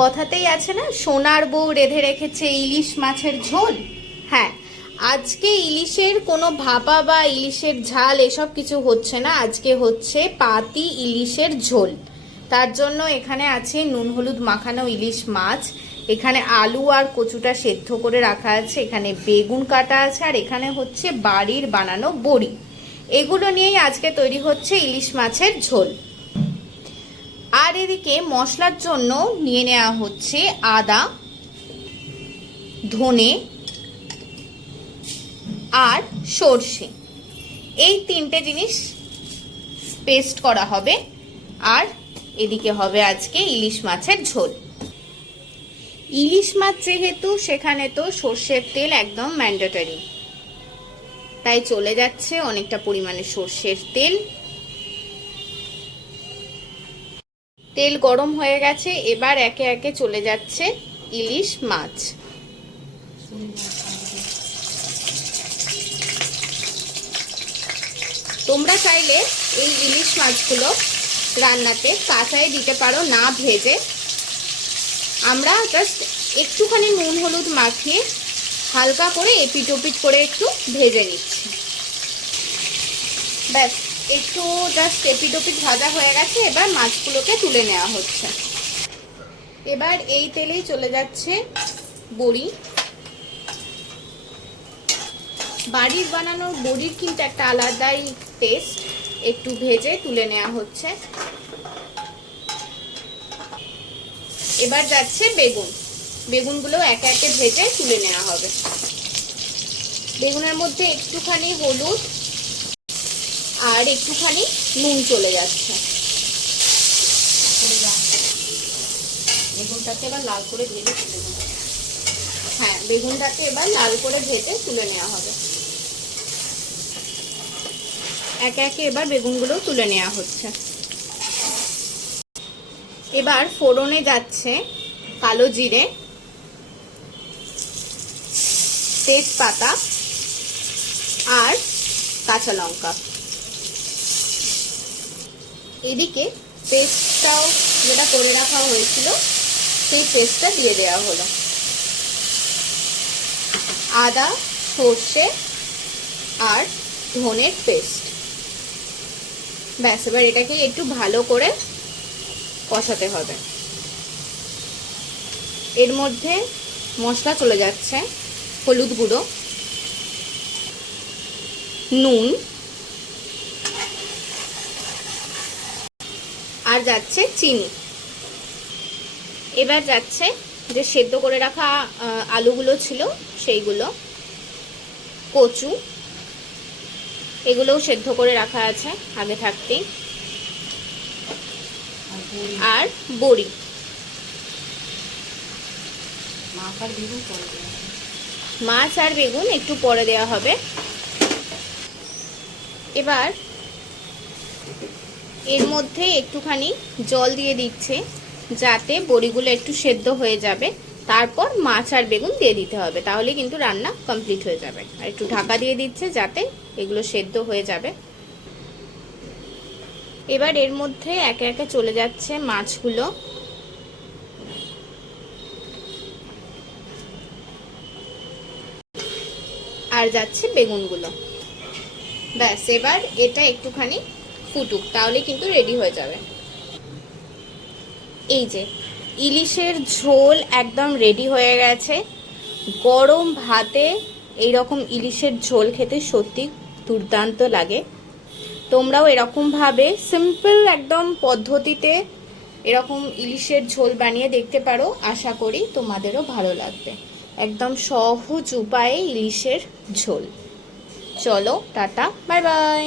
কথাতেই আছে না, সোনার বউ রেঁধে রেখেছে ইলিশ মাছের ঝোল। হ্যাঁ, আজকে ইলিশের কোনো ভাপা বা ইলিশের ঝাল এসব কিছু হচ্ছে না, আজকে হচ্ছে পাতি ইলিশের ঝোল। তার জন্য এখানে আছে নুন হলুদ মাখানো ইলিশ মাছ, এখানে আলু আর কচুটা সেদ্ধ করে রাখা আছে, এখানে বেগুন কাটা আছে, আর এখানে হচ্ছে বাড়ির বানানো বড়ি। এগুলো নিয়েই আজকে তৈরি হচ্ছে ইলিশ মাছের ঝোল। আর এদিকে মশলার জন্য নিয়ে নেওয়া হচ্ছে আদা, ধনে আর সর্ষে, এই তিনটে জিনিস পেস্ট করা হবে। আর এদিকে হবে আজকে ইলিশ মাছের ঝোল। ইলিশ মাছ যেহেতু, সেখানে তো সর্ষের তেল একদম ম্যান্ডেটরি, তাই চলে যাচ্ছে অনেকটা পরিমাণে সর্ষের তেল। তেল গরম হয়ে গেছে, এবার একে একে চলে যাচ্ছে ইলিশ মাছ। তোমরা চাইলে এই ইলিশ মাছগুলো রান্নাতে কাঁচাই দিতে পারো, না ভেজে। আমরা জাস্ট একটুখানি নুন হলুদ মাখিয়ে হালকা করে এপিট ওপিট করে একটু ভেজে নিচ্ছি। ব্যাস, একটু জাস্ট এপিট ওপিট ভাজা হয়ে গেছে, এবার মাছগুলোকে তুলে নেওয়া হচ্ছে। এবার এই তেলেই চলে যাচ্ছে বড়ি। বাড়ির বানানো বড়ির কিন্তু একটা আলাদাই টেস্ট। একটু ভেজে তুলে নেওয়া হচ্ছে। এবার যাচ্ছে বেগুন, বেগুনগুলো একে একে ভেজে তুলে নেওয়া হবে। বেগুনের মধ্যে একটুখানি হলুদ আর একটুখানি নুন চলে যাচ্ছে। বেগুনটাকে এবার লাল করে ভেজে তুলে নেওয়া। হ্যাঁ, বেগুনটাকে এবার লাল করে ভেজে তুলে নেওয়া হবে। একে একে এবার বেগুনগুলো তুলে নেওয়া হচ্ছে। এবার ফোড়নে যাচ্ছে কালো জিরে, তেজপাতা আর কাঁচা লঙ্কা। এদিকে পেস্টটাও যেটা করে রাখা হয়েছিল, সেই পেস্টটা দিয়ে দেওয়া হলো। আদা, সর্ষে আর ধনের পেস্ট। ব্যাস, এবার এটাকে একটু ভালো করে কষাতে হবে। এর মধ্যে মশলা চলে যাচ্ছে হলুদ গুঁড়ো, নুন আর যাচ্ছে চিনি। এবার যাচ্ছে যে সেদ্ধ করে রাখা আলুগুলো ছিল সেইগুলো, কচু, এগুলোও সেদ্ধ করে রাখা আছে আগে থাকতেই, আর বড়ি। মাছ আর বেগুন একটু পরে দেওয়া হবে। এবার এর মধ্যে একটুখানি জল দিয়ে দিচ্ছে, যাতে বড়িগুলো একটু সেদ্ধ হয়ে যাবে। তারপর মাছ আর বেগুন দিয়ে দিতে হবে, তাহলে কিন্তু রান্না কমপ্লিট হয়ে যাবে। আর একটু ঢাকা দিয়ে দিচ্ছে যাতে এগুলো সেদ্ধ হয়ে যাবে। এবার এর মধ্যে একে একে চলে যাচ্ছে মাছগুলো, আর যাচ্ছে বেগুনগুলো। ব্যাস, এবার এটা একটুখানি ফুটুক, তাহলে কিন্তু রেডি হয়ে যাবে। এই যে ইলিশের ঝোল একদম রেডি হয়ে গেছে। গরম ভাতে এইরকম ইলিশের ঝোল খেতে সত্যি দুর্দান্ত লাগে। তোমরাও এরকমভাবে সিম্পল একদম পদ্ধতিতে এরকম ইলিশের ঝোল বানিয়ে দেখতে পারো, আশা করি তোমাদেরও ভালো লাগবে। একদম সহজ উপায়ে ইলিশের ঝোল। চলো, টাটা, বাই বাই।